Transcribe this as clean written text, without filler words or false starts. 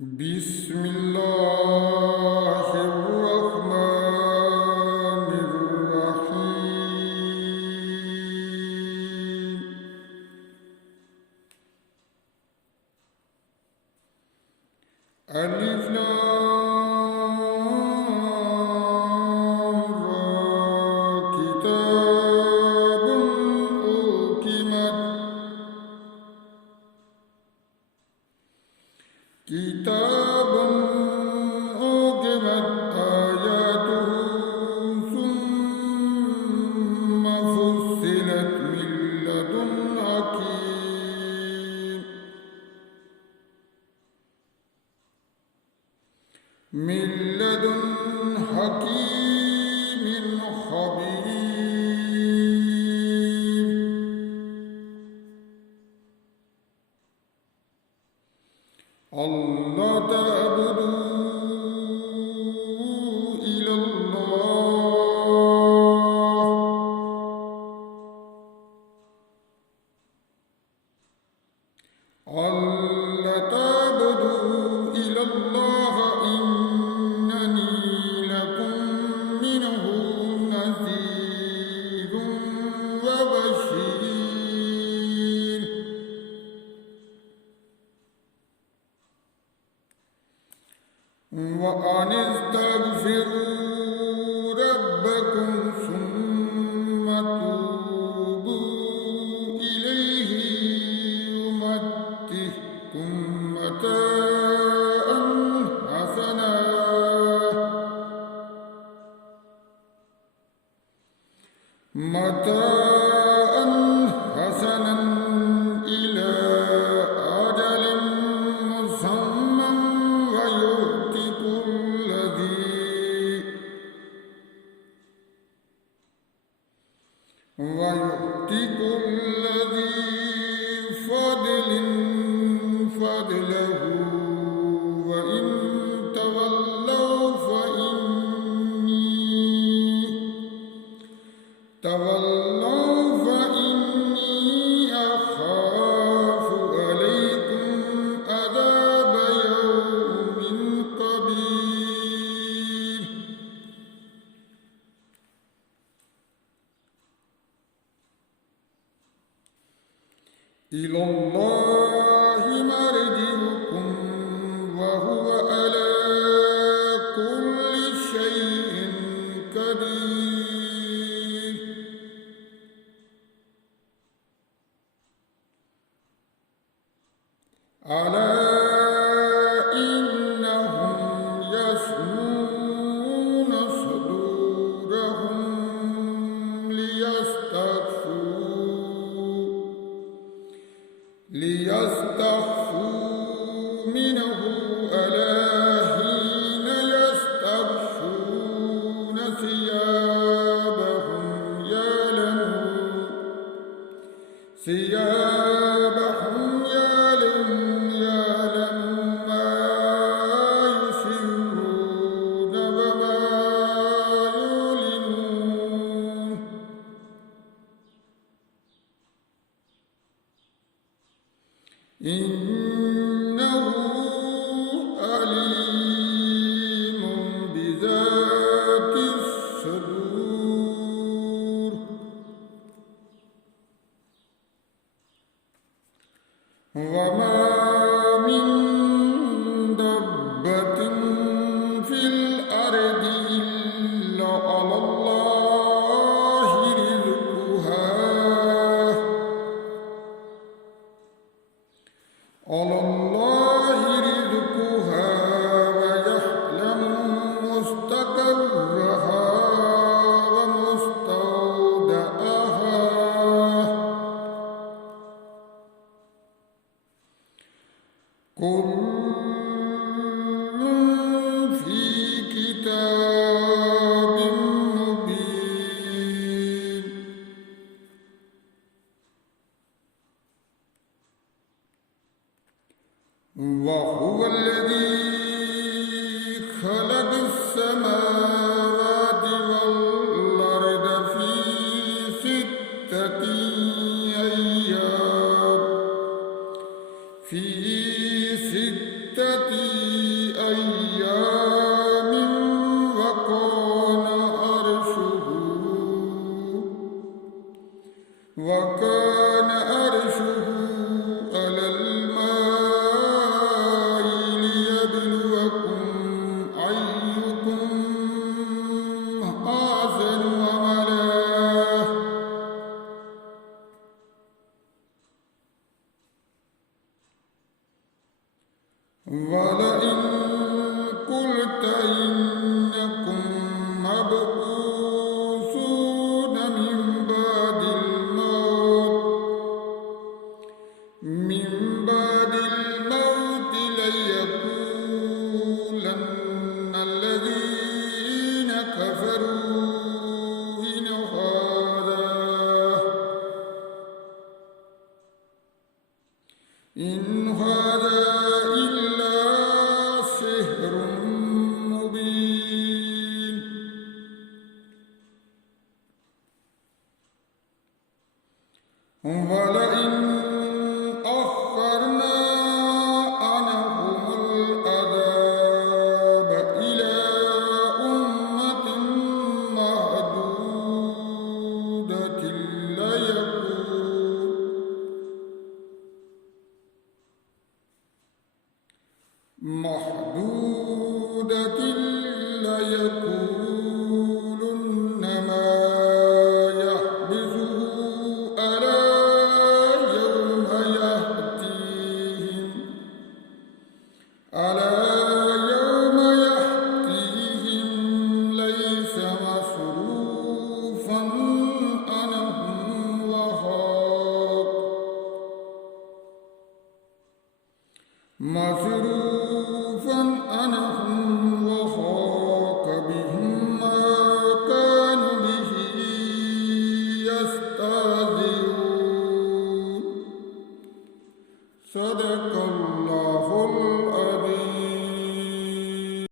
بسم الله الرحمن الرحيم. ألف لام را. كتاب أحكمت آياته ثم فصلت من لدن حكيم خبير. ألا تعبدوا إلا الله إنني لكم منه نذير وبشير. وأن استغفروا ربكم ثم توبوا إليه يمتعكم متاعا حسنا إلى أجل مسمى ويؤتي كل ذي فضل فضله. وإن تولوا فإني أخاف عليكم عذاب يوم كبير. إلى الله مرجعكم وهو على كل شيء قدير. ألا إنهم يثنون صدورهم ليستخفوا منه ألا حين يستغشون ثيابهم يعلم ما يسرون وما يعلنون. إنه عليم بذات الصدور. وما من دابة في الأرض إلا على الله رزقها ويعلم مستقرها ومستودعها. كل في كتاب مبين. وهو الذي خلق السماوات والأرض في ستة أيام ستة أيام وكان عرشه على الماء ليبلوكم أيكم أحسن عملا ولئن قلت إنكم مبعوثون من بعد الموت ليقولن الذين كفروا إن هذا إلا سحر مبين ولئن أخرنا عنهم العذاب إلى أمة معدودة ليقولن ما يحبسه ألا يوم يأتيهم ليس مصروفا عنهم وحاق بهم ما كانوا به يستهزئون صدق الله العظيم.